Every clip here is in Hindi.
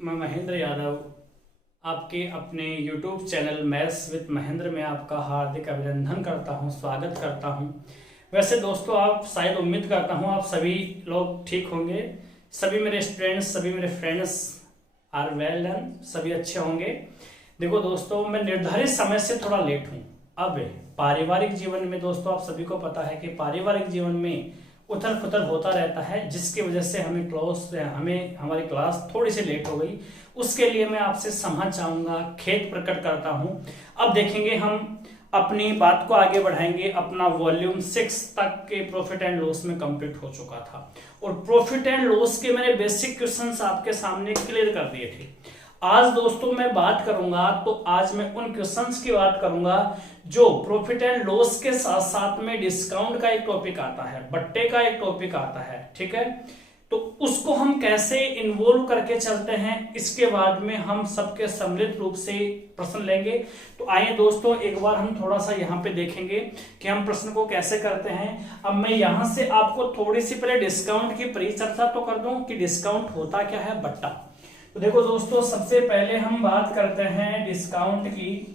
मैं महेंद्र यादव आपके अपने YouTube channel maths with Mahendra में आपका हार्दिक अभिनंदन करता हूं, स्वागत करता हूं। वैसे दोस्तों, आप शायद उम्मीद करता हूं आप सभी लोग ठीक होंगे, सभी मेरे स्टूडेंट्स, सभी मेरे फ्रेंड्स आर वेल डन, सभी अच्छे होंगे। देखो दोस्तों, मैं निर्धारित समय से थोड़ा लेट हूँ। अब पारिवारिक जीवन में दोस्तों, आप सभी को पता है कि पारिवारिक जीवन में उथल पुथल होता रहता है, जिसकी वजह से हमारी क्लास थोड़ी सी लेट हो गई। उसके लिए मैं आपसे क्षमा चाहूंगा, खेद प्रकट करता हूं। अब देखेंगे, हम अपनी बात को आगे बढ़ाएंगे। अपना वॉल्यूम 6 तक के प्रॉफिट एंड लॉस में कंप्लीट हो चुका था और प्रॉफिट एंड लॉस के मैंने बेसिक क्वेश्चंस आपके सामने क्लियर कर दिए थे। आज दोस्तों मैं बात करूंगा, तो आज मैं उन क्वेश्चंस की बात करूंगा जो प्रॉफिट एंड लॉस के साथ साथ में डिस्काउंट का एक टॉपिक आता है, बट्टे का एक टॉपिक आता है, ठीक है। तो उसको हम कैसे इन्वॉल्व करके चलते हैं, इसके बाद में हम सबके सम्मिलित रूप से प्रश्न लेंगे। तो आइए दोस्तों, एक बार हम थोड़ा सा यहाँ पे देखेंगे कि हम प्रश्न को कैसे करते हैं। अब मैं यहाँ से आपको थोड़ी सी पहले डिस्काउंट की परिचर्चा तो कर दूं कि डिस्काउंट होता क्या है, बट्टा। तो देखो दोस्तों, सबसे पहले हम बात करते हैं डिस्काउंट की।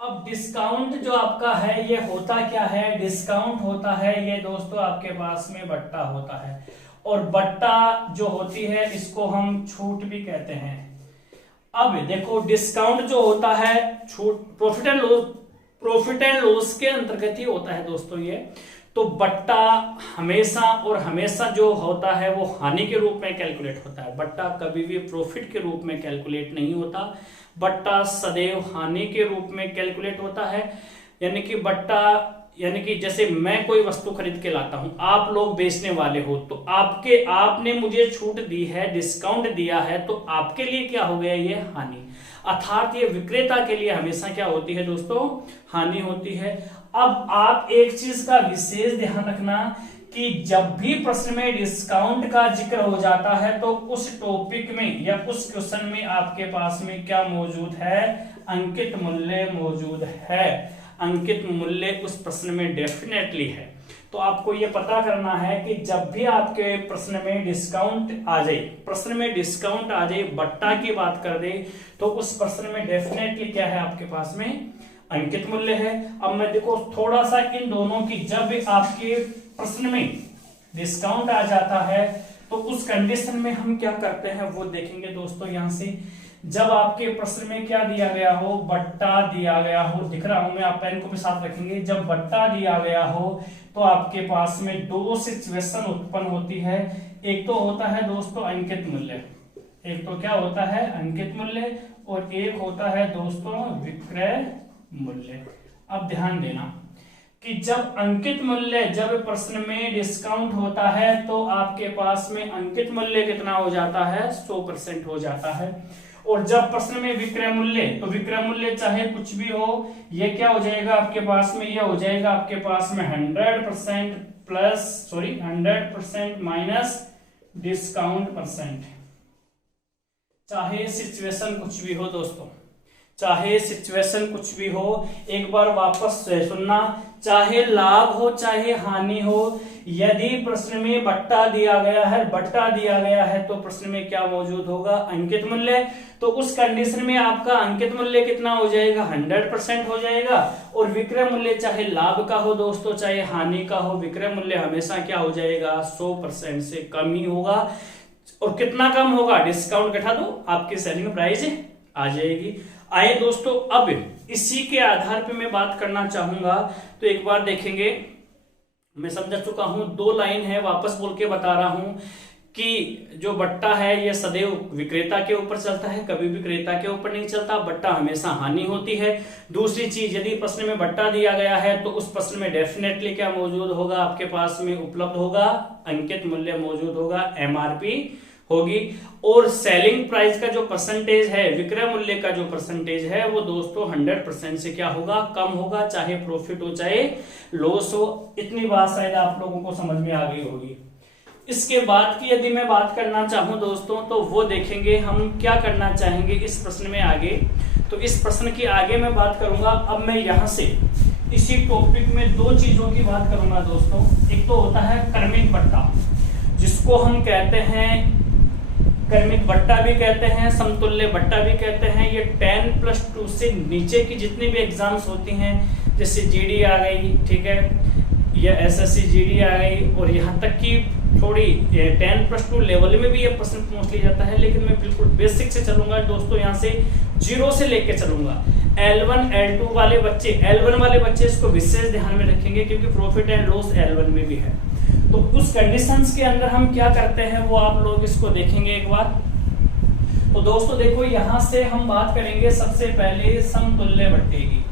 अब डिस्काउंट जो आपका है ये होता क्या है, डिस्काउंट होता है ये दोस्तों आपके पास में बट्टा होता है, और बट्टा जो होती है इसको हम छूट भी कहते हैं। अब देखो, डिस्काउंट जो होता है छूट प्रॉफिट एंड लॉस के अंतर्गत ही होता है दोस्तों ये। तो बट्टा हमेशा और हमेशा जो होता है वो हानि के रूप में कैलकुलेट होता है। बट्टा कभी भी प्रॉफिट के रूप में कैलकुलेट नहीं होता, बट्टा सदैव हानि के रूप में कैलकुलेट होता है। यानी कि बट्टा, यानी कि जैसे मैं कोई वस्तु खरीद के लाता हूं, आप लोग बेचने वाले हो, तो आपने मुझे छूट दी है, डिस्काउंट दिया है, तो आपके लिए क्या हो गया, ये हानि। अर्थात ये विक्रेता के लिए हमेशा क्या होती है दोस्तों, हानि होती है। अब आप एक चीज का विशेष ध्यान रखना कि जब भी प्रश्न में डिस्काउंट का जिक्र हो जाता है तो उस टॉपिक में या उस क्वेश्चन में आपके पास में क्या मौजूद है, अंकित मूल्य मौजूद है। अंकित मूल्य उस प्रश्न में डेफिनेटली है। तो आपको यह पता करना है कि जब भी आपके प्रश्न में डिस्काउंट आ जाए, बट्टा की बात कर दे, तो उस प्रश्न में डेफिनेटली क्या है, आपके पास में अंकित मूल्य है। अब मैं देखो थोड़ा सा इन दोनों की, जब आपके प्रश्न में डिस्काउंट आ जाता है तो उस कंडीशन में हम क्या करते हैं वो देखेंगे दोस्तों। यहां से जब आपके प्रश्न में क्या दिया गया हो, बट्टा दिया गया हो, दिख रहा हूं मैं, आप पेन को भी साथ रखेंगे। जब बट्टा दिया गया हो तो आपके पास में दो सिचुएशन उत्पन्न होती है। एक तो होता है दोस्तों अंकित मूल्य, एक तो क्या होता है अंकित मूल्य, और एक होता है दोस्तों विक्रय मूल्य। अब ध्यान देना कि जब अंकित मूल्य, जब प्रश्न में डिस्काउंट होता है तो आपके पास में अंकित मूल्य कितना हो जाता है, 100% हो जाता है। और जब प्रश्न में विक्रय मूल्य, तो विक्रय मूल्य चाहे कुछ भी हो, ये क्या हो जाएगा आपके पास में, ये हो जाएगा आपके पास में 100% माइनस डिस्काउंट परसेंट। चाहे सिचुएशन कुछ भी हो दोस्तों, चाहे सिचुएशन कुछ भी हो, एक बार वापस से सुनना, चाहे लाभ हो चाहे हानि हो, यदि प्रश्न में बट्टा दिया गया है तो प्रश्न में क्या मौजूद होगा, अंकित मूल्य। तो उस कंडीशन में आपका अंकित मूल्य कितना हो जाएगा, 100% हो जाएगा। और विक्रय मूल्य चाहे लाभ का हो दोस्तों, चाहे हानि का हो, विक्रय मूल्य हमेशा क्या हो जाएगा, 100% से कम ही होगा। और कितना कम होगा, डिस्काउंट घटा दो, आपकी सेलिंग प्राइस आ जाएगी। आइए दोस्तों, अब इसी के आधार पे मैं बात करना चाहूंगा। तो एक बार देखेंगे, मैं समझा चुका हूं, 2 लाइन है, वापस बोल के बता रहा हूं कि जो बट्टा है ये सदैव विक्रेता के ऊपर चलता है, कभी विक्रेता के ऊपर नहीं चलता। बट्टा हमेशा हानि होती है। दूसरी चीज, यदि प्रश्न में बट्टा दिया गया है तो उस प्रश्न में डेफिनेटली क्या मौजूद होगा, आपके पास में उपलब्ध होगा, अंकित मूल्य मौजूद होगा, MRP होगी। और सेलिंग प्राइस का जो परसेंटेज है, विक्रय मूल्य का जो परसेंटेज है, वो दोस्तों 100% से क्या होगा, कम होगा, चाहे प्रॉफिट हो चाहे लॉस हो। इतनी बात शायद आप लोगों को समझ में आ गई होगी। इसके बाद की यदि मैं बात करना चाहूं दोस्तों, तो वो देखेंगे हम क्या करना चाहेंगे इस प्रश्न में आगे। तो इस प्रश्न की आगे मैं बात करूंगा। अब मैं यहां से इसी टॉपिक में 2 चीजों की बात करूंगा दोस्तों। एक तो होता है क्रमिक बट्टा, जिसको हम कहते हैं क्रमिक बट्टा भी कहते हैं, समतुल्य बट्टा भी कहते हैं। ये 10+2 से नीचे की जितनी भी एग्जाम्स होती हैं, जैसे जीडी आ गई, ठीक है, या एसएससी जीडी आ गई, और यहाँ तक कि थोड़ी 10+2 लेवल में भी ये प्रश्न पूछ लिया जाता है, लेकिन मैं बिल्कुल बेसिक से चलूंगा दोस्तों, यहाँ से 0 से लेके चलूंगा। L1 L2 वाले बच्चे, L1 वाले बच्चे इसको विशेष ध्यान में रखेंगे, क्योंकि प्रॉफिट एंड लॉस L1 में भी है। तो उस कंडीशंस के अंदर हम क्या करते हैं वो आप लोग इसको देखेंगे एक बार। तो दोस्तों देखो, यहां से हम बात करेंगे सबसे पहले समतुल्य बट्टे की,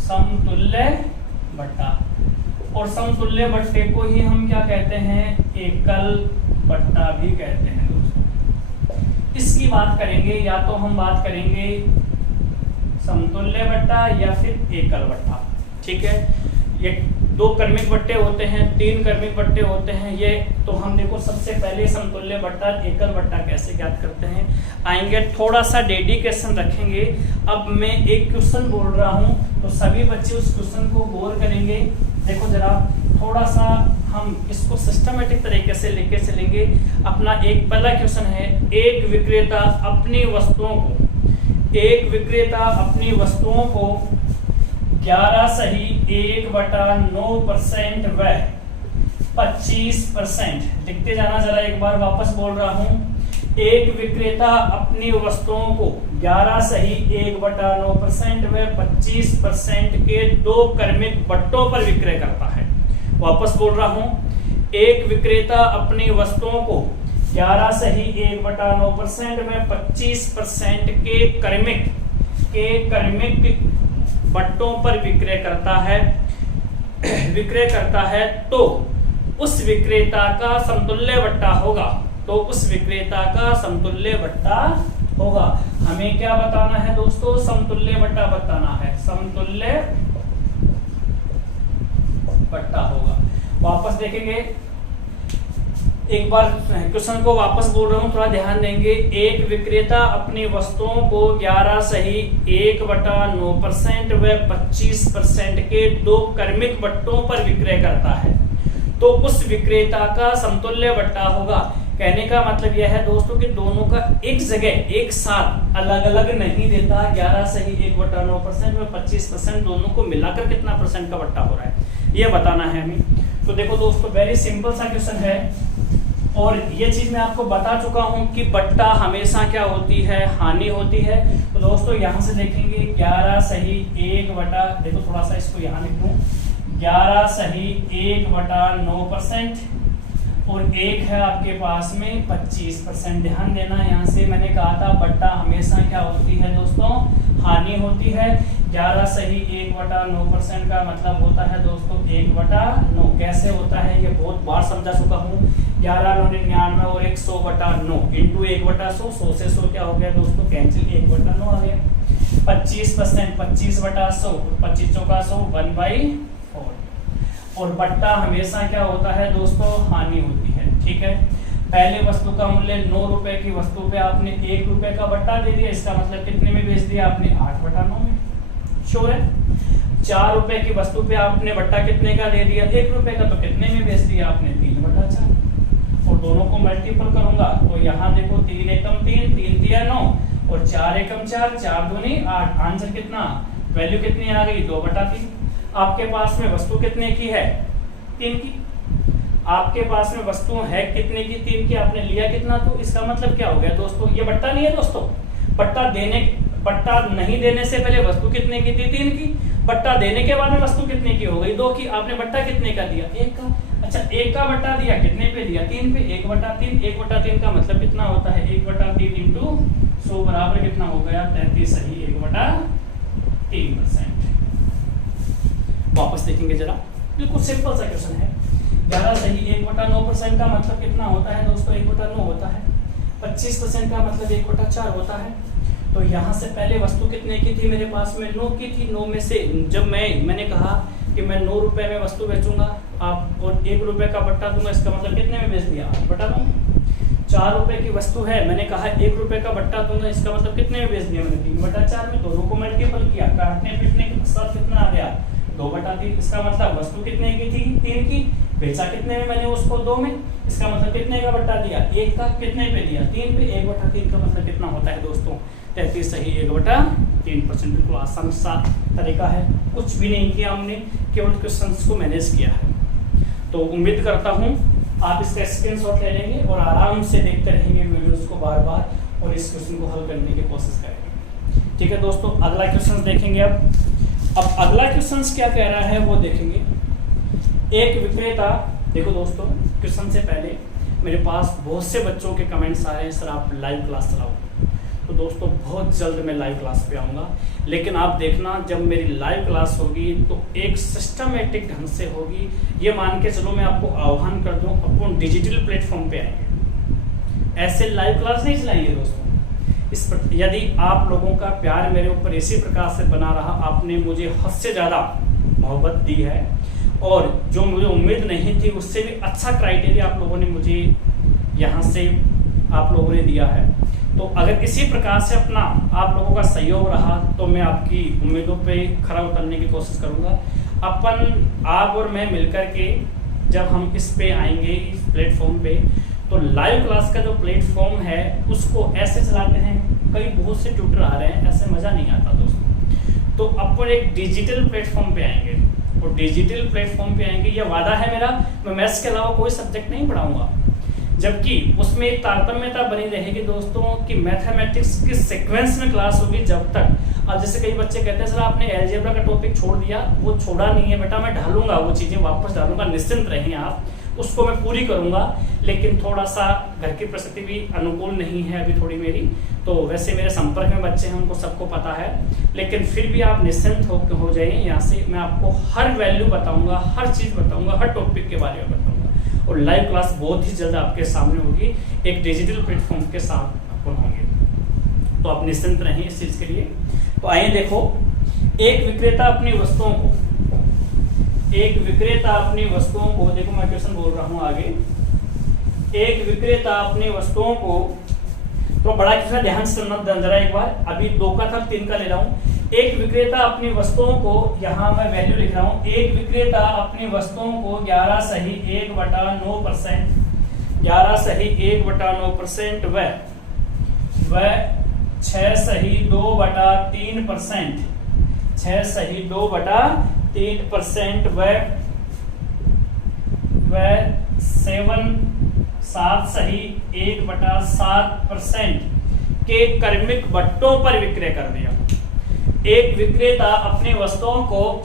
समतुल्य बट्टा, और समतुल्य बट्टे को ही हम क्या कहते हैं, एकल बट्टा भी कहते हैं दोस्तों। इसकी बात करेंगे, या तो हम बात करेंगे समतुल्य बट्टा या फिर एकल बट्टा, ठीक है। ये 2 क्रमिक बट्टे होते हैं, 3 क्रमिक बट्टे होते हैं ये। तो हम देखो सबसे पहले समतुल्य बट्टा, एकल बट्टा कैसे ज्ञात करते हैं आएंगे, थोड़ा सा डेडिकेशन रखेंगे। अब मैं एक क्वेश्चन बोल रहा हूं तो सभी बच्चे उस क्वेश्चन को गौर करेंगे। देखो जरा, थोड़ा सा हम इसको सिस्टमेटिक तरीके से लेके चलेंगे। अपना एक पहला क्वेश्चन है, एक विक्रेता अपनी वस्तुओं को 11 सही 1/9% व 25%, लिखते जाना जरा एक बार, वापस बोल रहा हूं। एक विक्रेता अपनी वस्तुओं को 11 सही 1/9% व 25% के 2 क्रमिक बट्टों पर विक्रय करता है। वापस बोल रहा हूं, एक विक्रेता अपनी वस्तुओं को 11 सही 1/9% व 25% के क्रमिक बट्टों पर विक्रय करता है, तो उस विक्रेता का समतुल्य बट्टा होगा। हमें क्या बताना है दोस्तों, समतुल्य बट्टा बताना है, समतुल्य बट्टा होगा। वापस देखेंगे एक बार, क्वेश्चन को वापस बोल रहा हूं, थोड़ा ध्यान देंगे। एक विक्रेता अपनी वस्तुओं को 11 सही 1/9% व 25% के 2 क्रमिक बट्टों पर विक्रय करता है, तो उस विक्रेता का समतुल्य बट्टा होगा। कहने का मतलब यह है दोस्तों कि दोनों का एक जगह एक साथ अलग अलग नहीं देता। 11 सही 1/9% व 25%, दोनों को मिलाकर कितना परसेंट का बट्टा हो रहा है यह बताना है हमें। तो देखो दोस्तों, वेरी सिंपल सा क्वेश्चन है, और ये चीज मैं आपको बता चुका हूं कि बट्टा हमेशा क्या होती है, हानि होती है। तो दोस्तों यहां से देखेंगे 11 सही 1 देखो थोड़ा सा इसको यहां लिख दूं, 11 सही 1/9% और एक है आपके पास में 25%। ध्यान देना, यहाँ से मैंने कहा था बट्टा हमेशा क्या होती है दोस्तों, हानि होती है। 11 सही 1/9% का मतलब होता है दोस्तों 1/9। कैसे होता है ये बहुत बार समझा चुका हूँ। 11 9 99 और 100/9 इंटू 1/100, 100 से 100 क्या हो गया दोस्तों, कैंसिल, 1/9 आ गया। 25% 25/100, 25 चौका 100, 1/4। और बट्टा हमेशा क्या होता है दोस्तों, हानि होती है, ठीक है। पहले वस्तु का मूल्य 9 रुपए की वस्तु पे आपने 1 रुपए का बट्टा दे दिया, इसका मतलब कितने में बेच दिया आपने, 8/9 में। श्योर है। 4 रुपए की वस्तु पे आपने बट्टा कितने का दे दिया, 1 रुपए का, तो कितने में बेच दिया आपने, 3/4। और दोनों को मल्टीपल करूंगा तो यहाँ देखो 3 एकम 3, 3 तिया 9 और 4 एकम 4, 4 दूनी 8। आंसर कितना, वैल्यू कितनी आ गई, 2/3। आपके पास में वस्तु कितने की है, 3 की। आपके पास में वस्तु है कितने की, 3 की। आपने लिया कितना, तो इसका मतलब क्या हो गया दोस्तों, ये बट्टा नहीं है दोस्तों। बट्टा नहीं देने से पहले वस्तु कितने की थी, 3 की। बट्टा देने के बाद में वस्तु कितने की हो गई, 2 की। आपने बट्टा कितने का दिया, 1 का। अच्छा, 1 का बट्टा दिया, कितने पे दिया, 3 पे। 1/3, 1/3 का मतलब कितना होता है, 1/3 इंटू 100 बराबर कितना हो गया, 33 सही 1/3%। वापस देखेंगे जरा, बिल्कुल सिंपल सा क्वेश्चन है। 11 सही 1/9% का मतलब कितना होता है दोस्तों, 1/9 होता है। 25% का मतलब 1/4 होता है। तो यहाँ से पहले वस्तु कितने की थी मेरे पास में, 9 की थी। 9 में से जब मैंने कहा कि मैं 9 रुपए में वस्तु बेचूंगा आप और 1 रुपए का बट्टा दूंगा, इसका मतलब कितने में बेच दिया, 8/9। 4 रुपए की वस्तु है, मैंने कहा 1 रुपए का बट्टा दूंगा, इसका मतलब कितने में बेच दिया मैंने, 3/4 में। दोनों को मल्टीपल किया, काटने पीटने के साथ कितना आ गया, 2/3। इसका मतलब वस्तु कितने की थी, 3 की, बेचा कितने में मैंने उसको 2 में, इसका मतलब कितने का बट्टा दिया, 1 का, कितने पे दिया, 3 पे, 1/3 का मतलब कितना होता है दोस्तों, 33 सही 1/3%। बिल्कुल आसान सा तरीका है, कुछ भी नहीं किया हमने, केवल क्वेश्चंस को मैनेज किया है। तो उम्मीद करता हूँ आप इसका स्क्रीनशॉट ले लेंगे और आराम से देखते रहेंगे वीडियोस को बार बार और इस क्वेश्चन को हल करने की कोशिश करेंगे। ठीक है दोस्तों, अगला क्वेश्चन देखेंगे। अब अगला क्वेश्चन क्या कह रहा है वो देखेंगे। एक विक्रेता, देखो दोस्तों क्वेश्चन से पहले मेरे पास बहुत से बच्चों के कमेंट्स आ रहे हैं, सर आप लाइव क्लास चलाओ। तो दोस्तों बहुत जल्द मैं लाइव क्लास पे आऊँगा, लेकिन आप देखना जब मेरी लाइव क्लास होगी तो एक सिस्टमेटिक ढंग से होगी। ये मान के चलो मैं आपको आह्वान कर दूं, अपन डिजिटल प्लेटफॉर्म पे आएंगे, ऐसे लाइव क्लास नहीं चलाएंगे दोस्तों। इस पर यदि आप लोगों का प्यार मेरे ऊपर इसी प्रकार से बना रहा, आपने मुझे हद से ज़्यादा मोहब्बत दी है और जो मुझे उम्मीद नहीं थी उससे भी अच्छा क्राइटेरिया आप लोगों ने मुझे यहाँ से आप लोगों ने दिया है। तो अगर इसी प्रकार से अपना आप लोगों का सहयोग रहा तो मैं आपकी उम्मीदों पे खरा उतरने की कोशिश करूँगा। अपन आप और मैं मिलकर के जब हम इस पे आएंगे इस प्लेटफॉर्म पे, तो लाइव क्लास का जो प्लेटफॉर्म है उसको ऐसे चलाते हैं, कई बहुत से ट्यूटर आ रहे हैं, ऐसे मज़ा नहीं आता दोस्तों। तो अपन एक डिजिटल प्लेटफॉर्म पे आएंगे और डिजिटल प्लेटफॉर्म पे आएंगे, यह वादा है मेरा, मैं मैथ्स के अलावा कोई सब्जेक्ट नहीं पढ़ाऊंगा, जबकि उसमें एक तारतम्यता बनी रहेगी दोस्तों कि मैथमेटिक्स की सीक्वेंस में क्लास होगी जब तक। अब जैसे कई बच्चे कहते हैं सर आपने अलजेब्रा का टॉपिक छोड़ दिया, वो छोड़ा नहीं है बेटा, मैं ढालूंगा, वो चीज़ें वापस डालूंगा, निश्चिंत रहें आप, उसको मैं पूरी करूंगा। लेकिन थोड़ा सा घर की परिस्थिति भी अनुकूल नहीं है अभी थोड़ी मेरी, तो वैसे मेरे संपर्क में बच्चे हैं उनको सबको पता है, लेकिन फिर भी आप निश्चिंत हो जाइए। यहाँ से मैं आपको हर वैल्यू बताऊंगा, हर चीज़ बताऊंगा, हर टॉपिक के बारे में बताऊंगा और लाइव क्लास बहुत ही जल्द आपके सामने होगी, एक डिजिटल प्लेटफॉर्म के साथ अपन होंगे, तो आप निश्चिंत रहें इस चीज़ के लिए। तो आइए देखो, एक विक्रेता अपनी वस्तुओं को, देखो मैं क्वेश्चन बोल रहा हूं आगे। एक विक्रेता अपनी वस्तुओं को, तो बड़ा कितना ध्यान से सुनना जरा एक बार, अभी 2 का था 3 का ले रहा हूं। एक विक्रेता अपनी वस्तुओं को, यहां मैं वैल्यू लिख रहा हूं, एक विक्रेता अपनी वस्तुओं को 11 सही 1/9%, 11 सही 1/9% व 6 सही 2/3%, 6 सही 2/3% व 7 सही 1/7% के क्रमिक बट्टों पर विक्रय कर दिया। एक विक्रेता अपनी वस्तुओं को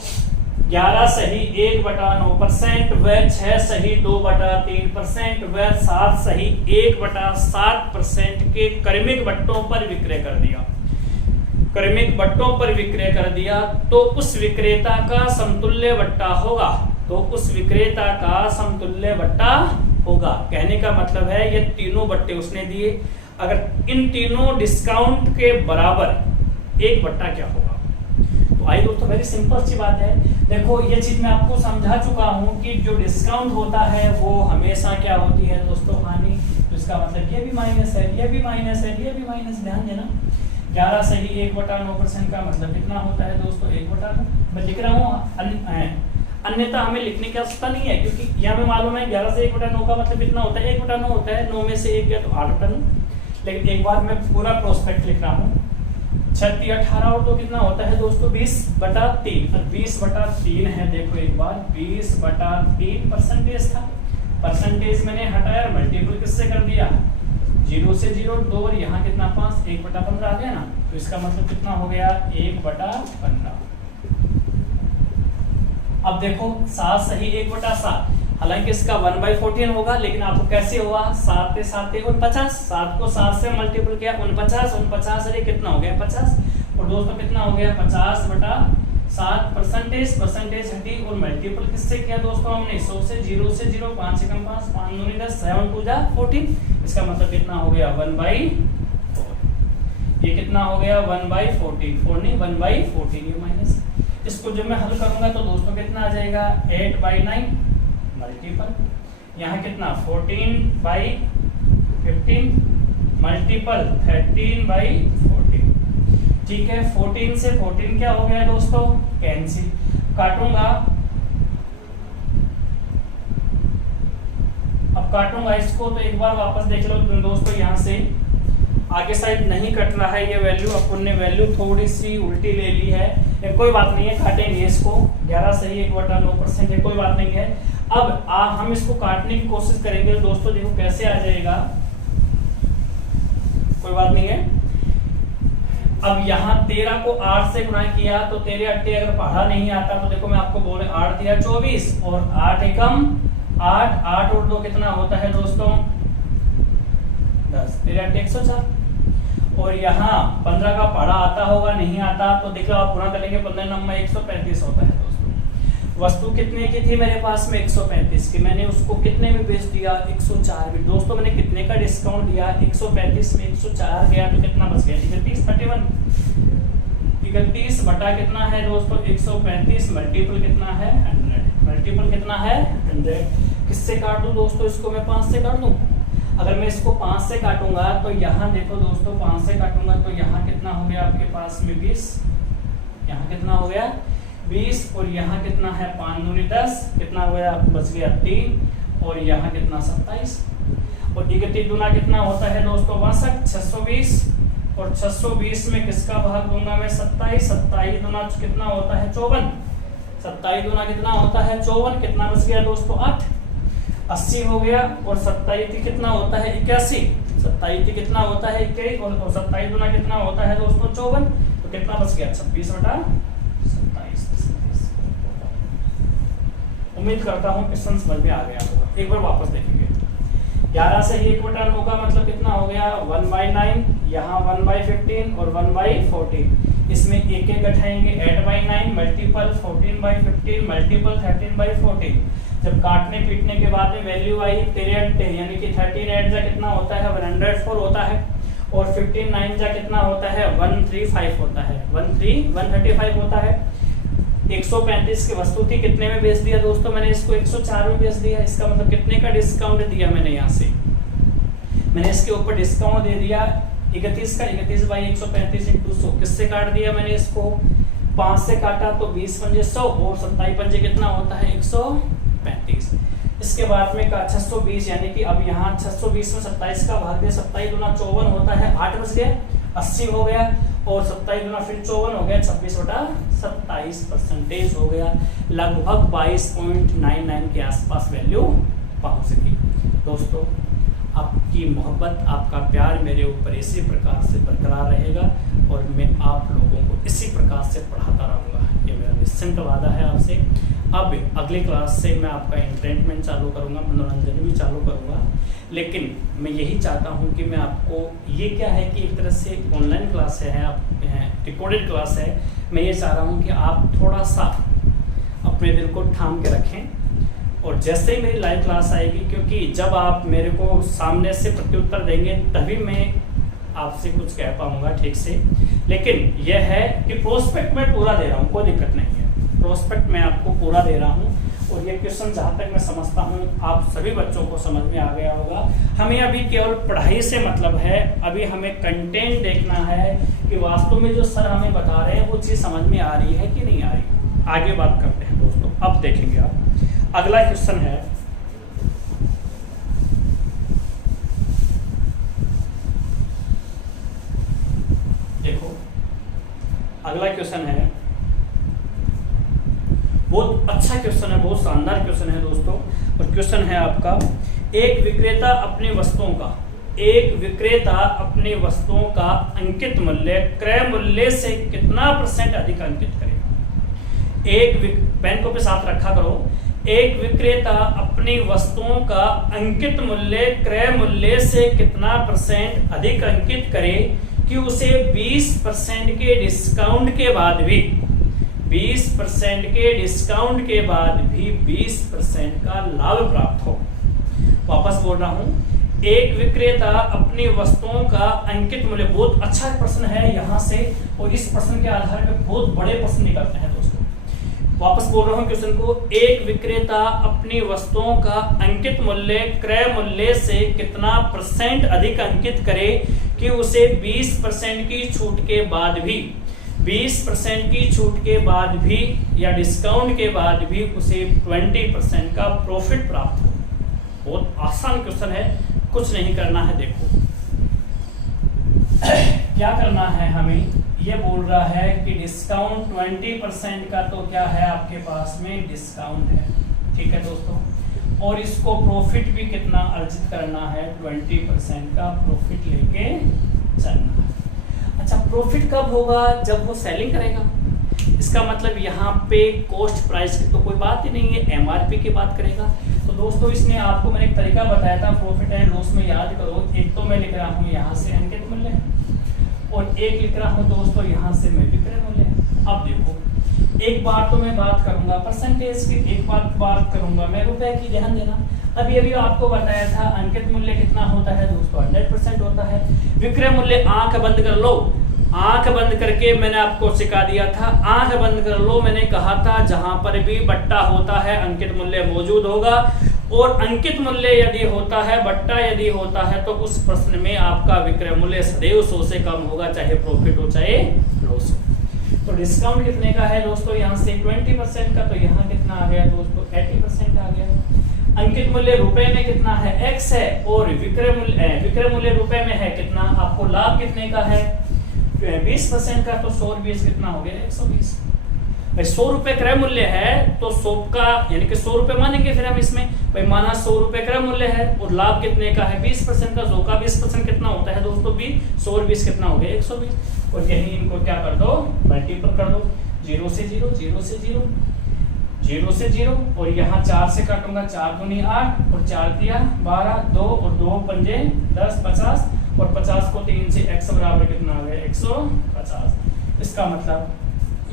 11 सही 1/9% व 6 सही 2/3% व 7 सही 1/7% के क्रमिक बट्टों पर विक्रय कर दिया। क्रमिक बट्टों पर विक्रय कर दिया तो उस विक्रेता का समतुल्य बट्टा होगा, तो उस विक्रेता का समतुल्य बट्टा होगा। कहने का मतलब है ये तीनों बट्टे उसने दिए, अगर इन तीनों डिस्काउंट के बराबर एक बट्टा क्या होगा। तो आई दोस्तों वेरी सिंपल सी बात है। देखो ये चीज मैं आपको समझा चुका हूं कि जो डिस्काउंट होता है वो हमेशा क्या होती है दोस्तों, हानि। तो इसका मतलब ये भी माइनस है, ये भी माइनस है, ये भी माइनस, ध्यान देना। 11 सही 1/9% का मतलब कितना होता है दोस्तों, 1/9। मैं लिख रहा हूँ, अन्यथा हमें लिखने की आवश्यकता नहीं है, क्योंकि यहाँ में मालूम है 11 से 1/9 का मतलब कितना होता है, 1/9 होता है। 9 में से 1 गया तो 8/9। लेकिन एक बार मैं पूरा प्रोस्पेक्ट लिख रहा हूँ, 36 18 और तो कितना होता है दोस्तों, 20/3। और 20/3 है, देखो एक बार 20/3 परसेंटेज था, परसेंटेज मैंने हटाया, मल्टीपल किससे कर दिया, 0 से 0 2 और यहाँ कितना 5, 1/15 आ गया ना। तो इसका मतलब कितना हो गया, 1/15। अब देखो 7 सही 1/7, हालांकि इसका 1/14 होगा, लेकिन आपको कैसे होगा, 7 के 7 49, 7 को 7 से मल्टीपल किया 49 अरे कितना हो गया 50, और दोस्तों कितना हो गया 50/7 परसेंटेज हटी और मल्टीपल किससे किया दोस्तों हमने, 100 से 0 से 0, 5 से 5, 5 दूनी 10, 7 2 जा 14। इसका मतलब कितना हो गया 1/4। ये कितना हो गया 1/14, 4 नहीं 1/14, ये माइनस। इसको जब मैं हल करूंगा तो दोस्तों कितना आ जाएगा 8/9 मल्टीपल, यहाँ कितना 14/15 मल्टीपल 13/14। ठीक है, 14 से 14 क्या हो गया दोस्तों, कैंसिल। काटूंगा, अब काटूंगा इसको तो एक बार वापस देख लो दोस्तों, यहाँ से आगे साइड नहीं कट रहा है ये वैल्यू, अपन ने वैल्यू थोड़ी सी उल्टी ले ली है, कोई बात नहीं है, काटेंगे इसको। 11 सही 1/9% है, कोई बात नहीं है। अब हम इसको काटने की कोशिश करेंगे दोस्तों, देखो कैसे आ जाएगा, कोई बात नहीं है। अब यहाँ 13 को 8 से गुणा किया तो 13 8 अगर पढ़ा नहीं आता तो देखो मैं आपको बोल रहा 8 दिया 24 और 8 एकम 8, 8 और 2 कितना होता है दोस्तों 10, 13 8 104। और यहाँ 15 का पढ़ा आता होगा, नहीं आता तो देख लो आप गुणा करेंगे 15 नंबर 135 होता है दोस्तों। वस्तु कितने की थी मेरे पास में 135 की, मैंने उसको कितने में बेच दिया 104 में। दोस्तों मैंने कितने का डिस्काउंट दिया 135 में 104 गया तो कितना बच गया 31 31। 31 बटा कितना है दोस्तों 135 मल्टीपल कितना है 100, मल्टीपल कितना है 100। किससे काट दूं दोस्तों इसको, मैं 5 से काट दूं। अगर मैं इसको 5 से काटूंगा तो यहाँ देखो दोस्तों 5 से काटूंगा तो यहाँ कितना हो गया आपके पास में 20, यहाँ कितना हो गया 20 और यहाँ कितना है 5 दूनी 10, कितना हो गया बच गया 3 और यहाँ कितना 27 और 31 दूना कितना होता है दोस्तों 62, 620 और 620 में किसका भाग दूंगा मैं 27, 27 दूना कितना होता है 54, 27 दूना कितना होता है 54, कितना बच गया दोस्तों 8, 80 हो गया और 27 कितना होता है 81, 27 कितना होता है 21 और 27 दूना कितना होता है दोस्तों 54, तो कितना बच गया 26/27। उम्मीद करता हूँ क्वेश्चन समझ में आ गया होगा। एक बार वापस देखेंगे 11 से 1/9 का मतलब कितना हो गया 1/9, यहाँ 1/15 और 1/14। इसमें एक एक घटाएंगे 8/9 मल्टीपल 14/15 मल्टीपल 13/14। जब काटने पीटने के बाद में वैल्यू आई 13 यानी कि 13 जा कितना होता है 104 होता है और 15 9 जा कितना होता है 135 होता है 135 होता है। 135 की वस्तु थी कितने में बेच दिया दोस्तों मैंने इसको 104 में बेच दिया। इसका मतलब कितने का डिस्काउंट दिया मैंने, यहाँ से मैंने इसके ऊपर डिस्काउंट दे दिया 31 का 31/135 × 100। किससे काट दिया मैंने इसको 5 से काटा तो 20 पंजे 100 और 27 पंजे कितना होता है 135। इसके बाद में का 620 यानी कि अब यहाँ 620 में 27 का भाग दे 27 दूना 54 होता है 8 बच गया 80 हो गया और 27 दूना फिर 54 हो गया 26/27% हो गया। लगभग 22.99 के आसपास वैल्यू पहुंच गई। दोस्तों आपकी मोहब्बत आपका प्यार मेरे ऊपर इसी प्रकार से बरकरार रहेगा और मैं आप लोगों को इसी प्रकार से पढ़ाता रहूँगा, ये मेरा निश्चिंत वादा है आपसे। अब अगली क्लास से मैं आपका एंटरटेनमेंट चालू करूँगा, मनोरंजन भी चालू करूँगा, लेकिन मैं यही चाहता हूँ कि मैं आपको ये क्या है कि एक तरह से ऑनलाइन क्लास है, आप रिकॉर्डेड क्लास है, मैं ये चाह रहा हूँ कि आप थोड़ा सा अपने दिल को थाम के रखें और जैसे ही मेरी लाइव क्लास आएगी, क्योंकि जब आप मेरे को सामने से प्रत्युत्तर देंगे तभी मैं आपसे कुछ कह पाऊंगा ठीक से। लेकिन यह है कि प्रोस्पेक्ट मैं पूरा दे रहा हूँ, कोई दिक्कत नहीं है, प्रोस्पेक्ट मैं आपको पूरा दे रहा हूँ और ये क्वेश्चन जहाँ तक मैं समझता हूँ आप सभी बच्चों को समझ में आ गया होगा। हमें अभी केवल पढ़ाई से मतलब है, अभी हमें कंटेंट देखना है कि वास्तव में जो सर हमें बता रहे हैं वो चीज़ समझ में आ रही है कि नहीं आ रही। आगे बात करते हैं दोस्तों। अब देखेंगे आप अगला क्वेश्चन है, देखो अगला क्वेश्चन है, बहुत अच्छा क्वेश्चन है, बहुत शानदार क्वेश्चन है दोस्तों। और क्वेश्चन है आपका, एक विक्रेता अपनी वस्तुओं का अंकित मूल्य क्रय मूल्य से कितना % अधिक अंकित करेगा। पेन को पे साथ रखा करो। एक विक्रेता अपनी वस्तुओं का अंकित मूल्य क्रय मूल्य से कितना % अधिक अंकित करे कि उसे 20% के डिस्काउंट के बाद भी 20% का लाभ प्राप्त हो। वापस बोल रहा हूं, एक विक्रेता अपनी वस्तुओं का अंकित मूल्य, बहुत अच्छा प्रश्न है यहाँ से और इस प्रश्न के आधार पर बहुत बड़े प्रश्न निकलते हैं दोस्तों। वापस बोल रहा हूँ क्वेश्चन को, एक विक्रेता अपनी वस्तुओं का अंकित मूल्य क्रय मूल्य से कितना % अधिक अंकित करे कि उसे 20% की छूट के बाद भी 20% की छूट के बाद भी या डिस्काउंट के बाद भी उसे 20% का प्रॉफिट प्राप्त हो। बहुत आसान क्वेश्चन है, कुछ नहीं करना है। देखो क्या करना है हमें, ये बोल रहा है कि डिस्काउंट 20% का तो क्या है आपके पास में डिस्काउंट है, ठीक है दोस्तों, और इसको प्रॉफिट भी कितना अर्जित करना है, 20% का प्रॉफिट लेके चलना है। अच्छा, प्रॉफिट कब होगा, जब वो सेलिंग करेगा। इसका मतलब यहाँ पे कॉस्ट प्राइस की तो कोई बात ही नहीं है, एमआरपी की बात करेगा। तो दोस्तों इसमें आपको मैंने एक तरीका बताया था प्रॉफिट एंड लॉस में, याद करो। एक तो मैं लिख रहा हूँ यहाँ से अंकित मूल्य और एक लिख रहा हूँ दोस्तों यहाँ से मैं विक्रय मूल्य। अब देखो, एक बार तो मैं बात करूंगा परसेंटेज की, एक बात करूंगा मैं रुपए की। ध्यान देना, अभी आपको बताया था अंकित मूल्य कितना होता है दोस्तों, 100% होता है। विक्रय मूल्य आंख बंद कर लो, आंख बंद करके मैंने आपको सिखा दिया था, आंख बंद कर लो। मैंने कहा था जहां पर भी बट्टा होता है अंकित मूल्य मौजूद होगा, और अंकित मूल्य यदि होता है, बट्टा यदि होता है, तो उस प्रश्न में आपका विक्रय मूल्य सदैव 100 से कम होगा, चाहे प्रॉफिट हो चाहे लॉस हो। तो डिस्काउंट कितने का है दोस्तों, यहाँ से 20% का, तो यहाँ कितना आ गया दोस्तों, 80% आ गया। अंकित मूल्य रुपए में कितना है, x है, और विक्रय मूल्य रुपए में है कितना, आपको लाभ कितने का है, 20% का, तो 100 और 20 कितना हो गया, 120। 100 रुपए क्रय मूल्य है तो 100 का यानी कि 100 रुपए मानेंगे फिर हम इसमें, भाई माना 100 रुपए क्रय मूल्य है और लाभ कितने का है, 20% का। 100 का 20% कितना होता है दोस्तों, 20। 100 और 20 कितना हो गया, 120। और यही इनको क्या कर दो, मल्टीपल कर दो, 0 से 0, 0 से 0, 0 से 0, और यहाँ 4 से काटूंगा, 4 दूनी 8 और 4 दिया 12, 2 और 2 पंजे 10, 50, और 50 को 3 से x बराबर कितना आ गया, 150। इसका मतलब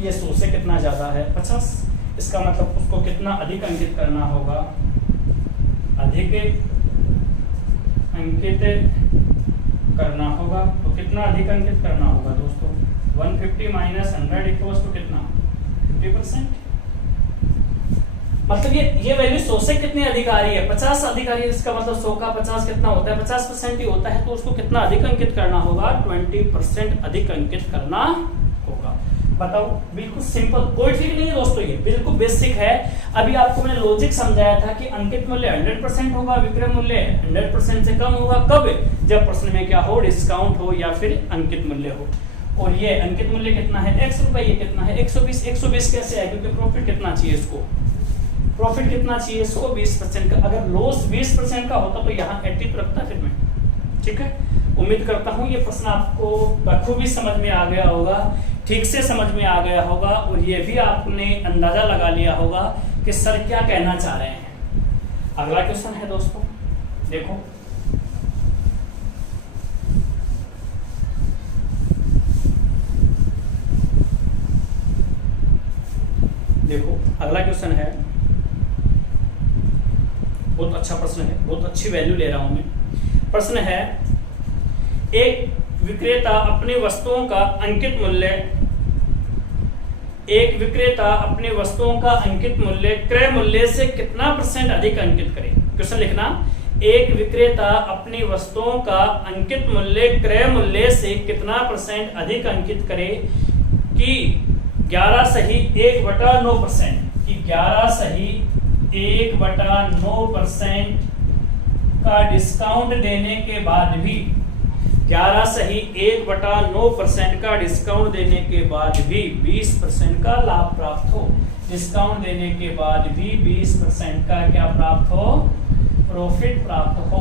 ये 100 से कितना ज्यादा है, 50। इसका मतलब उसको कितना अधिक अंकित करना होगा, अधिक अंकित करना होगा। तो कितना अधिक अंकित करना होगा दोस्तों, 150 माइनस 100 इक्वल्स टू कितना, 50%। मतलब ये वैल्यू 100 से कितनी अधिक आ रही है, 50 अधिक आ रही है। इसका मतलब 100 का 50 कितना होता है, 50% ही होता है। तो उसको कितना अधिक अंकित करना होगा, 20% अधिक अंकित करना होगा। बताओ, बिल्कुल सिंपल, कोई ट्रिक नहीं है दोस्तों, ये बिल्कुल बेसिक है। अभी आपको मैंने लॉजिक समझाया था कि अंकित मूल्य 100% होगा, विक्रय मूल्य 100% से कम होगा। कब, जब प्रश्न में क्या हो, डिस्काउंट हो या फिर अंकित मूल्य हो। और ये अंकित मूल्य कितना है, x रुपए, ये कितना है 120। 120 कैसे है, क्योंकि प्रॉफिट कितना चाहिए इसको, प्रॉफिट कितना चाहिए इसको, 20% का। अगर लॉस 20% का होता तो यहाँ 80 तो रखता फिर मैं, ठीक है। उम्मीद करता हूँ ये प्रश्न आपको बखूबी समझ में आ गया होगा, ठीक से समझ में आ गया होगा, और ये भी आपने अंदाजा लगा लिया होगा कि सर क्या कहना चाह रहे हैं। अगला क्वेश्चन है दोस्तों, देखो अगला क्वेश्चन है, बहुत अच्छा प्रश्न है, बहुत अच्छी वैल्यू ले रहा हूं मैं। प्रश्न है, एक विक्रेता अपनी वस्तुओं का अंकित मूल्य, एक विक्रेता अपनी वस्तुओं का अंकित मूल्य क्रय मूल्य से कितना % अधिक अंकित करे। क्वेश्चन लिखना, एक विक्रेता अपनी वस्तुओं का अंकित मूल्य क्रय मूल्य से कितना % अधिक अंकित करे कि 11 सही 1/9%, कि 11 सही 1/9% का डिस्काउंट देने के बाद भी, 11 सही 1/9% का डिस्काउंट देने के बाद भी 20% का लाभ प्राप्त हो। डिस्काउंट देने के बाद भी 20% का क्या प्राप्त हो, प्रॉफिट प्राप्त हो।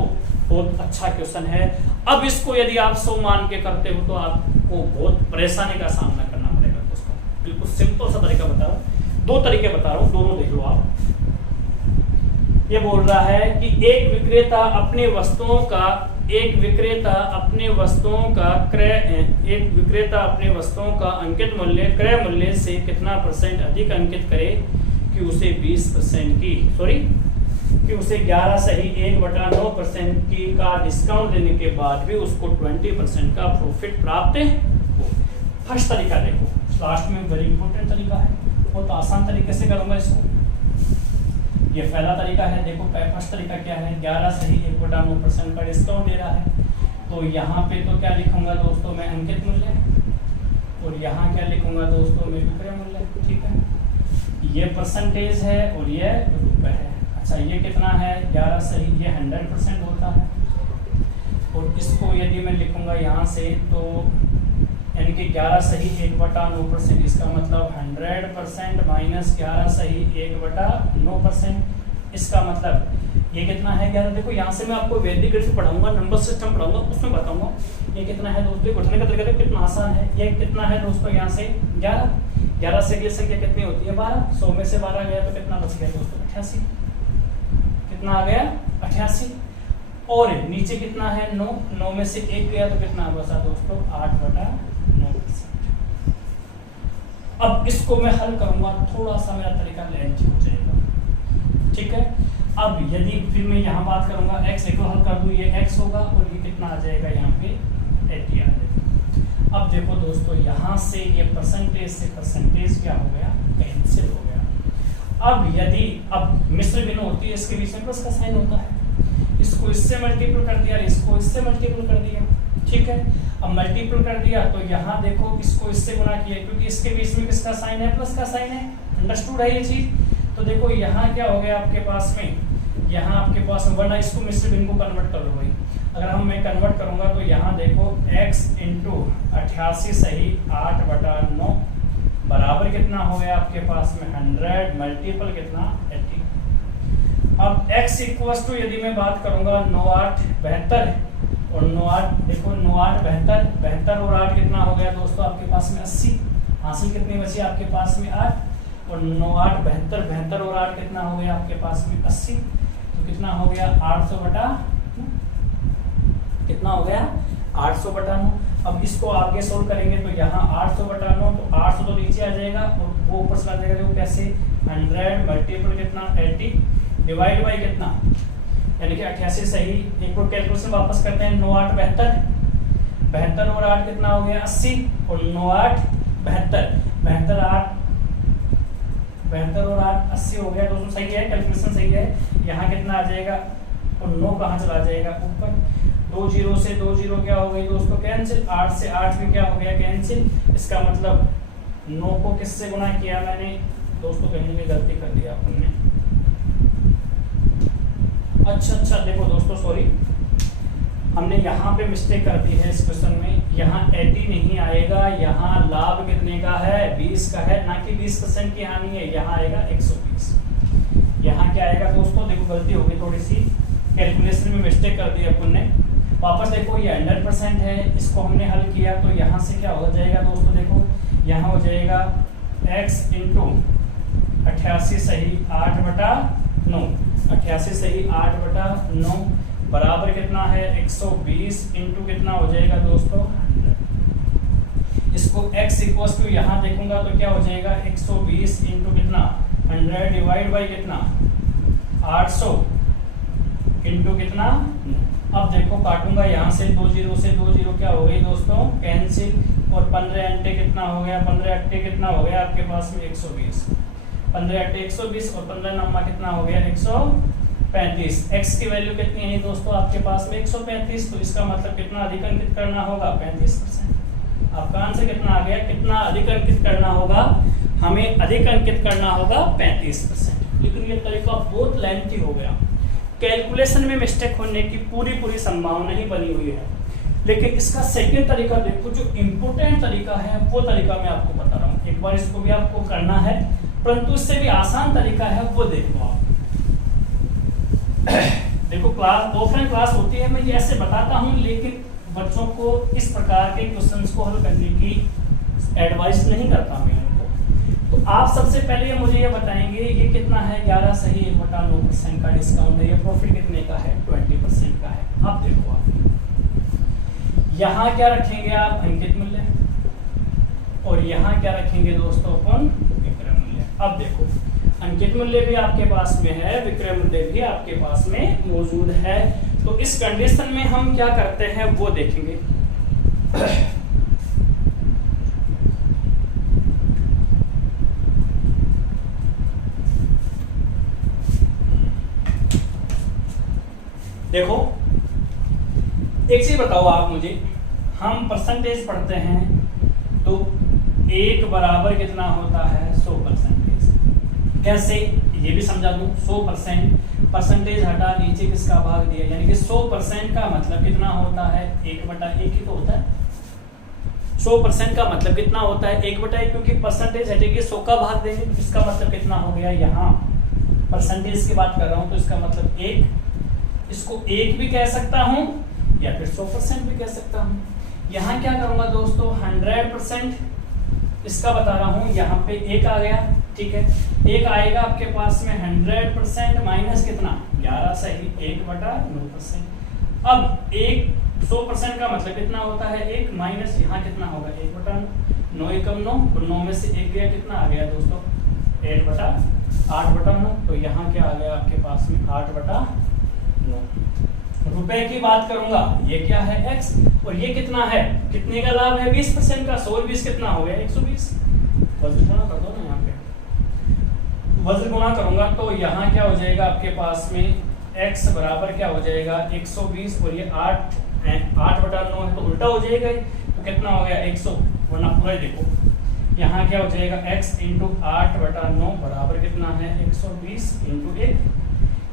बहुत अच्छा क्वेश्चन है। अब इसको यदि आप 100 मान के करते हो तो आपको बहुत परेशानी का सामना करना पड़ेगा दोस्तों। बिल्कुल सिंपल सा तरीका बता रहा हूं, 2 तरीके बता रहा हूं, दोनों देख लो आप। ये बोल रहा है कि एक विक्रेता अपनी वस्तुओं का अंकित मूल्य क्रय मूल्य से कितना % अधिक अंकित करे कि उसे 20% की कि उसे 11 सही 1/9% की का डिस्काउंट देने के बाद भी उसको 20% का प्रॉफिट प्राप्त हो। फर्स्ट तरीका देखो, लास्ट में वेरी इंपॉर्टेंट तरीका है, बहुत आसान तरीके से करूंगा इसको। ये पहला तरीका है, देखो फर्स्ट तरीका क्या है, 11 सही 1/9% का डिस्काउंट दे रहा है। तो यहाँ पे तो क्या लिखूंगा दोस्तों मैं, अंकित मूल्य, और यहाँ क्या लिखूंगा दोस्तों मैं विक्रय मूल्य, ठीक है। ये परसेंटेज है और ये रुपए है। अच्छा ये कितना है 11 सही, ये 100% होता है। और इसको यदि मैं लिखूंगा यहाँ से तो यानी कि 11 सही 1/9%, इसका मतलब 100% माइनस 11 सही 1/9%। इसका मतलब ये कितना है 11। देखो यहाँ से मैं आपको वैदिक गणित पढ़ाऊंगा, नंबर सिस्टम पढ़ाऊंगा, उसमें बताऊंगा ये कितना है दोस्तों। उठने का तरीका कितना आसान है। ये कितना है दोस्तों यहाँ से 11 से अगली संख्या कितनी होती है 12। 100 में से 12 गया तो कितना बच गया दोस्तों 88। कितना आ गया 88। और नीचे कितना है 9 में से 1 गया तो कितना बचा दोस्तों 8/9%। अब इसको मैं हल करूंगा, थोड़ा सा मेरा तरीका लेंथी हो जाएगा, ठीक है। अब यदि फिर मैं यहाँ बात करूंगा x एक हल कर दूं, ये x होगा और ये कितना आ जाएगा यहाँ पे 80 आ जाएगा। अब देखो दोस्तों यहाँ से ये परसेंटेज से परसेंटेज क्या हो गया कैंसिल हो गया। अब यदि अब मिश्र भिन्न होती है, इसके बीच में प्लस का साइन होता है, इसको इससे मल्टीपल कर दिया, इसको इससे मल्टीपल कर दिया, ठीक है। अब मल्टीपल कर दिया तो यहाँ देखो इसको इससे गुणा किया, क्योंकि इसके बीच में किसका साइन है प्लस का साइन है। अंडरस्टूड है ये चीज। तो देखो यहाँ क्या हो गया आपके पास में, यहाँ आपके पास में वरना इसको मिश्र भिन्न को कन्वर्ट कर लो भाई। अगर हम मैं कन्वर्ट करूंगा तो यहाँ देखो x इंटू 88 सही 8/9 बराबर कितना हो गया आपके पास में 100 मल्टीपल कितना 80। अब x इक्वल टू यदि मैं बात करूंगा 9 8 72 और 9 8 देखो 9 8 72 और 8 कितना हो गया दोस्तों आपके पास में 80। हासिल कितनी बची आपके पास में 8 और 9 8 72 और 8 कितना हो गया आपके पास में 80। तो कितना हो गया 800 बटा कितना हो गया 800/9। अब इसको आगे सोल्व करेंगे तो यहाँ 800/9 तो 800 तो नीचे आ जाएगा और वो ऊपर चला जाएगा। देखो कैसे 100 मल्टीपल कितना 80 डिवाइड बाई कितना यानी कि 88 सही। एक बार कैलकुलेशन वापस करते हैं 9 8 72 और 8 कितना हो गया 80 और 9 8 72 और 8 80 हो गया दोस्तों। सही है कैलकुलेशन सही है। यहाँ कितना आ जाएगा और 9 कहाँ चला जाएगा ऊपर। 2 0 से 2 0 क्या हो गई दोस्तों कैंसिल। 8 से 8 भी क्या हो गया कैंसिल। इसका मतलब 9 को किससे गुना किया मैंने दोस्तों, कहीं भी गलती कर दिया आपने। अच्छा देखो दोस्तों सॉरी, हमने यहाँ पे मिस्टेक कर दी है इस क्वेश्चन में। यहाँ 80 नहीं आएगा, यहाँ लाभ कितने का है 20 का है, ना कि 20% की हानि है। यहाँ आएगा 120। यहाँ क्या आएगा दोस्तों, देखो गलती हो गई थोड़ी सी, कैलकुलेशन में मिस्टेक कर दी अपन ने। वापस देखो ये 100% है, इसको हमने हल किया तो यहाँ से क्या हो जाएगा दोस्तों, देखो यहाँ हो जाएगा x इंटू 88 सही 8/9 88 सही 8/9 बराबर कितना है 120 इंटू कितना हो जाएगा दोस्तों 100। इसको x इक्वल टू यहाँ देखूंगा तो क्या हो जाएगा 120 इंटू कितना 100 डिवाइड बाई कितना 800 इंटू कितना। अब देखो काटूंगा यहाँ से 2 0 से 2 0 क्या हो गई दोस्तों कैंसिल और 15 अंटे कितना हो गया 15 अट्टे कितना हो गया आपके पास में 120। 15 अट्टे 120 और 15 नम्मा कितना हो गया 135। x की वैल्यू कितनी है दोस्तों आपके पास में 135। तो इसका मतलब कितना अधिक अंकित करना होगा 35%। आपका आंसर कितना आ गया, कितना अधिक अंकित करना होगा, हमें अधिक अंकित करना होगा 35%। लेकिन ये तरीका बहुत लेंथी हो गया, कैलकुलेशन में मिस्टेक होने की पूरी संभावना ही बनी हुई है। लेकिन इसका सेकंड तरीका देखो, जो इम्पोर्टेंट तरीका है वो तरीका मैं आपको बता रहा हूँ। एक बार इसको भी आपको करना है, परंतु इससे भी आसान तरीका है वो देखो आप। देखो क्लास ऑफलाइन क्लास होती है, मैं ये ऐसे बताता हूँ, लेकिन बच्चों को इस प्रकार के क्वेश्चंस को हल करने की एडवाइस नहीं करता मैं उनको। तो आप सबसे पहले मुझे ये बताएंगे ये कितना है 11 सही 1/9% का डिस्काउंट है। ये प्रॉफिट कितने का है 20% का है। अब देखो आप यहाँ क्या रखेंगे आप अंकित मूल्य और यहाँ क्या रखेंगे दोस्तों अपन विक्रय मूल्य। अब देखो अंकित मूल्य भी आपके पास में है, विक्रय मूल्य भी आपके पास में मौजूद है। तो इस कंडीशन में हम क्या करते हैं वो देखेंगे। देखो एक चीज बताओ आप मुझे, हम परसेंटेज पढ़ते हैं तो 1 बराबर कितना होता है 100%। कैसे, ये भी समझा दूं। 100% परसेंटेज हटा, नीचे किसका भाग दिया, यानी कि 100% का मतलब कितना होता है 1/1 ही तो होता है। 100% का मतलब कितना होता है 1/1, क्योंकि परसेंटेज हटेगी 100 का भाग देंगे तो इसका मतलब कितना हो गया, यहाँ परसेंटेज की बात कर रहा हूं तो इसका मतलब 1, इसको 1 भी कह सकता हूं या फिर 100% भी कह सकता हूं। यहाँ क्या करूंगा दोस्तों, 100% इसका बता रहा हूं, यहाँ पे 1 आ गया, ठीक है। 1 आएगा आपके पास में 100% माइनस कितना 11 सही 1/9%। अब 100% का मतलब कितना होता है 1 माइनस यहाँ कितना होगा 1/9, 9 एकम 9, और 9 में से 1 गया कितना आ गया दोस्तों 8/9। तो यहाँ क्या आ गया आपके पास में 8/9। रुपए की बात करूंगा, ये क्या है x, और ये कितना है, कितने का लाभ है 20% का, 100 और 20 कितना हो गया 120। वज्र गुणा कर दो ना, यहाँ पे वज्र गुणा करूंगा तो यहाँ क्या हो जाएगा आपके पास में x बराबर क्या हो जाएगा 120, और ये 8/9 है तो उल्टा हो जाएगा, तो कितना हो गया 100, वरना पूरा देखो यहाँ क्या हो जाएगा x × 8/9 बराबर कितना है 120 × 1।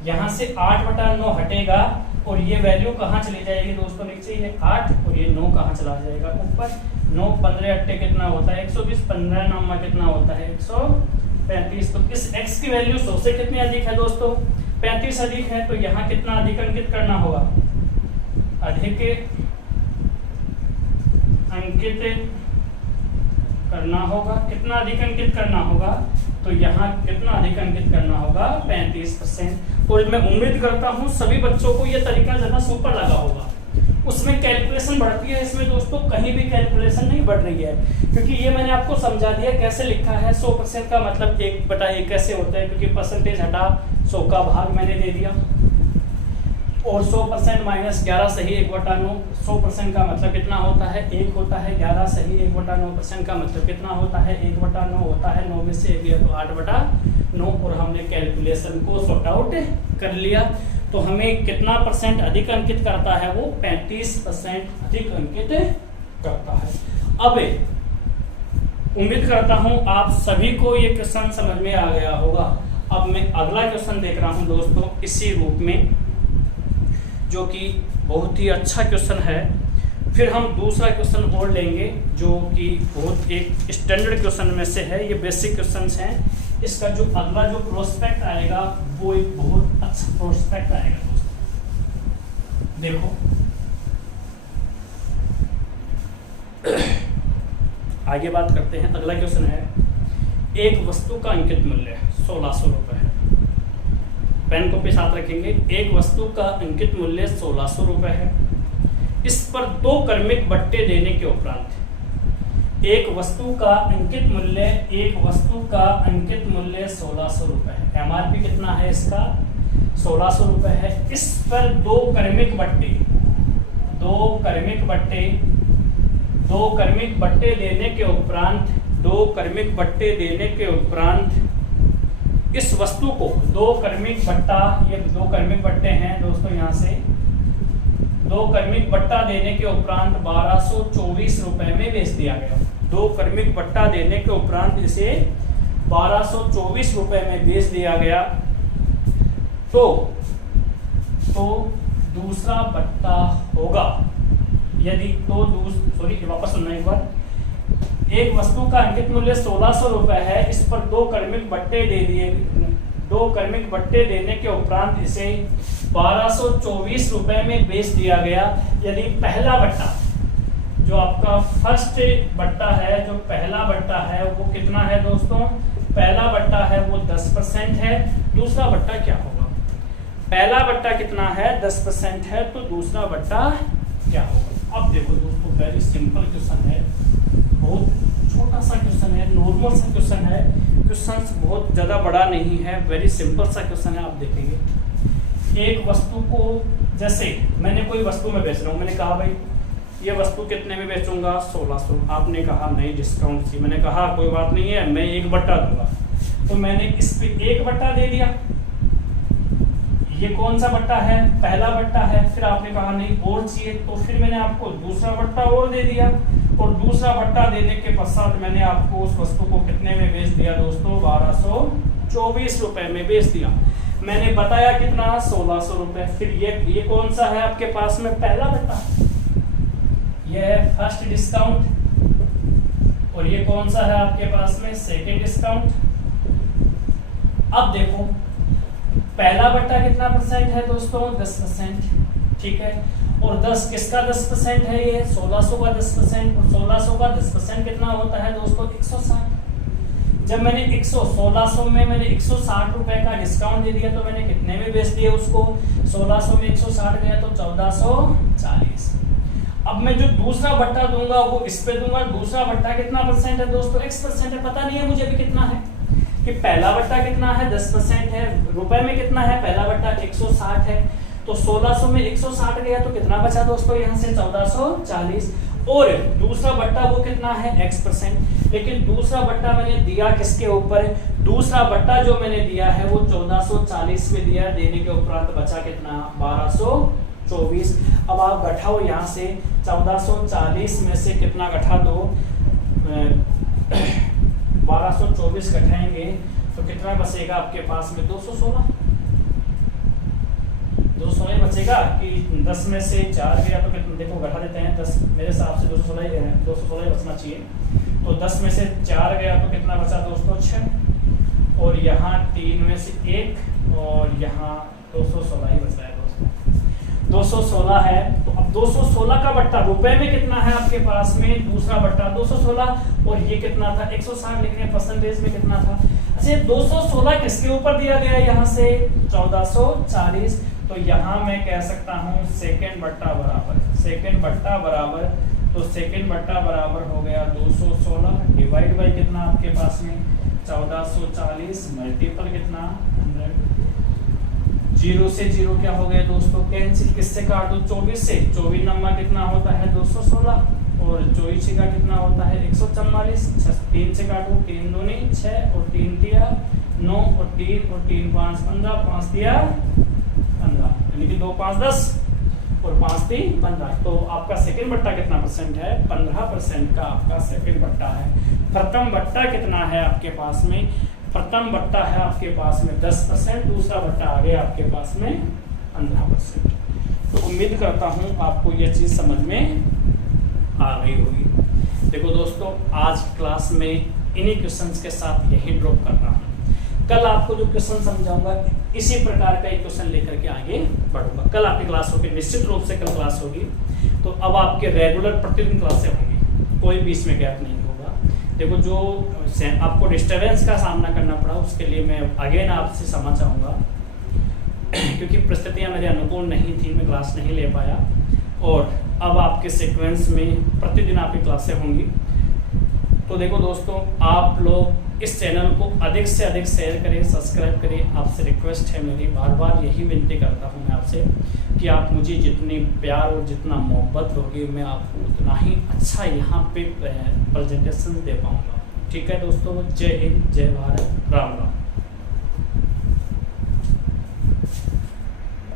यहाँ से 8/9 हटेगा और ये वैल्यू कहाँ चली जाएगी दोस्तों, नीचे ये 8 और ये 9 कहाँ चला जाएगा ऊपर। 9 15 8 कितना होता है 120, 15 9 कितना होता है 135। तो इस x की वैल्यू 100 से कितनी अधिक है दोस्तों 35 अधिक है, तो यहाँ कितना अधिक अंकित करना होगा, अधिक अंकित करना होगा। कितना अधिक अंकित करना होगा, तो यहाँ कितना अधिक अंकित करना होगा 35%। और मैं उम्मीद करता हूँ सभी बच्चों को ये तरीका ज़्यादा सुपर लगा होगा। उसमें कैलकुलेशन बढ़ती है, इसमें दोस्तों कहीं भी कैलकुलेशन नहीं बढ़ रही है, क्योंकि ये मैंने आपको समझा दिया कैसे लिखा है। 100% का मतलब 1/1 कैसे होता है, क्योंकि परसेंटेज हटा 100 का भाग मैंने दे दिया, और 100% माइनस 11 सही 1/9। 100% का मतलब कितना होता है 1 होता है, 11 सही 1/9% का मतलब कितना होता है 1/9 होता है। 9 में से 1 गया तो 8/9, और हमने कैलकुलेशन को सॉर्ट आउट कर लिया। तो हमें कितना परसेंट अधिक अंकित करता है, वो 35% अधिक अंकित करता है। अब उम्मीद करता हूं आप सभी को ये क्वेश्चन समझ में आ गया होगा। अब मैं अगला क्वेश्चन देख रहा हूं दोस्तों इसी रूप में, जो कि बहुत ही अच्छा क्वेश्चन है। फिर हम दूसरा क्वेश्चन और लेंगे जो कि बहुत एक स्टैंडर्ड क्वेश्चन में से है, ये बेसिक क्वेश्चंस हैं। इसका जो अगला जो प्रोस्पेक्ट आएगा वो एक बहुत अच्छा प्रोस्पेक्ट आएगा दोस्तों। देखो आगे बात करते हैं। अगला क्वेश्चन है, एक वस्तु का अंकित मूल्य 1600 रुपए है। पेन कॉपी साथ रखेंगे। एक वस्तु का अंकित मूल्य 1600 रुपए है। इस पर 2 क्रमिक बट्टे देने के उपरांत एक वस्तु का अंकित मूल्य 1600 रुपए है। एमआरपी कितना है इसका 1600 रुपए है। इस पर 2 क्रमिक बट्टे देने के उपरांत इस वस्तु को 2 क्रमिक बट्टा, ये 2 क्रमिक बट्टे हैं दोस्तों, यहाँ से 2 क्रमिक बट्टा देने के उपरांत 1224 रुपए में बेच दिया गया। 2 क्रमिक बट्टा देने के उपरांत इसे 1224 रुपए में बेच दिया गया। तो दूसरा बट्टा होगा यदि वापस सुनना एक बार। एक वस्तु का अंकित मूल्य 1600 रुपए है। इस पर 2 क्रमिक बट्टे देने के उपरांत इसे 1224 रुपए में बेच दिया गया। यदि पहला बट्टा जो आपका फर्स्ट बट्टा है, जो पहला बट्टा है वो कितना है दोस्तों, पहला बट्टा है वो 10% है। दूसरा बट्टा क्या होगा, पहला बट्टा कितना है 10% है, तो दूसरा बट्टा क्या होगा। अब देखो दोस्तों वेरी सिंपल क्वेश्चन है, बहुत छोटा सा क्वेश्चन है, नॉर्मल सा क्वेश्चन है। क्वेश्चन बहुत ज्यादा बड़ा नहीं है, वेरी सिंपल सा क्वेश्चन है। आप देखेंगे एक वस्तु को, जैसे मैंने कोई वस्तु में बेच रहा हूँ, मैंने कहा भाई ये वस्तु कितने में बेचूंगा 1600। आपने कहा नहीं डिस्काउंट सी, मैंने कहा कोई बात नहीं है मैं 1 बट्टा दूंगा, तो मैंने इस पे 1 बट्टा दे दिया। ये कौन सा बट्टा है, पहला बट्टा है। फिर आपने कहा नहीं और चाहिए, तो फिर मैंने आपको दूसरा बट्टा और दे दिया, और दूसरा बट्टा देने के पश्चात मैंने आपको उस वस्तु को कितने में बेच दिया दोस्तों, 1224 रुपए में बेच दिया। मैंने बताया कितना, 1600 रुपए। फिर ये कौन सा है आपके पास में, पहला बट्टा, ये है फर्स्ट डिस्काउंट, और ये कौन सा है आपके पास में, सेकंड डिस्काउंट। अब देखो पहला बट्टा कितना परसेंट है दोस्तों, 10%, ठीक है। और 10 किसका 10% है, ये 1600 का 10%, और 1600 का 10% कितना होता है दोस्तों, 160। जब मैंने 1600 में मैंने 160 रुपए का डिस्काउंट दे दिया तो मैंने कितने में बेच दिया उसको, 1600 में 160 गया तो 1440। अब मैं जो दूसरा बट्टा दूंगा वो इस पे दूंगा। दूसरा बट्टा कितना परसेंट है दोस्तों, x% है। पता नहीं है मुझे भी कितना है, कि पहला बट्टा कितना है, 10% है। रुपए में कितना है, पहला बट्टा 160 है, तो 1600 में 160 गया तो कितना बचा दोस्तों, यहाँ से 1440। और दूसरा बट्टा वो कितना है, x%। लेकिन दूसरा बट्टा मैंने दिया किसके ऊपर, दूसरा बट्टा जो मैंने दिया है वो 1440 में दिया, देने के उपरांत बचा कितना, 1224। अब आप घटाओ यहाँ से, 1440 में से कितना घटा दो, 1224 घटाएंगे तो कितना बचेगा आपके पास में, 216 बचेगा। कि 10 में से 4 गया तो कितना, देखो घटा देते हैं, 10 मेरे हिसाब से 216 बचना चाहिए। तो 10 में से 4 गया तो कितना बचा दोस्तों, 6, और यहाँ 3 में से 1, और यहाँ 216 ही बचा है दोस्तों, 216 है। तो अब 216 का बट्टा रुपए में कितना है आपके पास में, दूसरा बट्टा 216, और ये कितना था, 160, लेकिन परसेंटेज में कितना था। अच्छा 216 किसके ऊपर दिया गया, यहाँ से 1440। तो यहाँ मैं कह सकता हूँ सेकंड बट्टा बराबर, सेकंड बट्टा बराबर, तो सेकंड बट्टा बराबर हो गया 216 डिवाइड बाई कितना आपके पास में, 1440 मल्टीपल कितना, 100। 0 से 0 क्या हो गया दोस्तों, कैंसिल। किससे काट दो, 24 से। 24 नंबर कितना होता है, 216, और 24 का कितना होता है, 144। 3 से काटो, 3 दूनी 6, और 3 दिया 9, और 3 और 3 5 15, 5 दिया 15, यानी कि 2 5 10, और 5 3 15। तो आपका सेकंड बट्टा कितना परसेंट है, 15% का आपका सेकंड बट्टा है। प्रथम बट्टा कितना है आपके पास में, प्रथम बट्टा है आपके पास में 10%, दूसरा बट्टा आ गया आपके पास में 15%। तो उम्मीद करता हूं आपको यह चीज समझ में आ गई होगी। देखो दोस्तों, आज क्लास में इन्हीं क्वेश्चंस के साथ यही ड्रॉप कर रहा हूं। कल आपको जो क्वेश्चन समझाऊंगा इसी प्रकार का एक क्वेश्चन लेकर के आगे बढ़ूंगा। कल आपकी क्लास होगी, निश्चित रूप से कल क्लास होगी। तो अब आपके रेगुलर प्रतिदिन क्लासें होंगी, कोई भी इसमें गैप नहीं होगा। देखो जो आपको डिस्टर्बेंस का सामना करना पड़ा उसके लिए मैं अगेन आपसे क्षमा चाहूँगा, क्योंकि परिस्थितियाँ मेरे अनुकूल नहीं थी, मैं क्लास नहीं ले पाया। और अब आपके सीक्वेंस में प्रतिदिन आपकी क्लासें होंगी। तो देखो दोस्तों, आप लोग इस चैनल को अधिक से अधिक शेयर करें, सब्सक्राइब करें। आपसे रिक्वेस्ट है मेरी, बार बार यही विनती करता हूं मैं आपसे कि आप मुझे जितनी प्यार और जितना मोहब्बत दोगे मैं आपको उतना ही अच्छा यहाँ पे प्रेजेंटेशन दे पाऊँगा। ठीक है दोस्तों, जय हिंद, जय भारत, राम राम।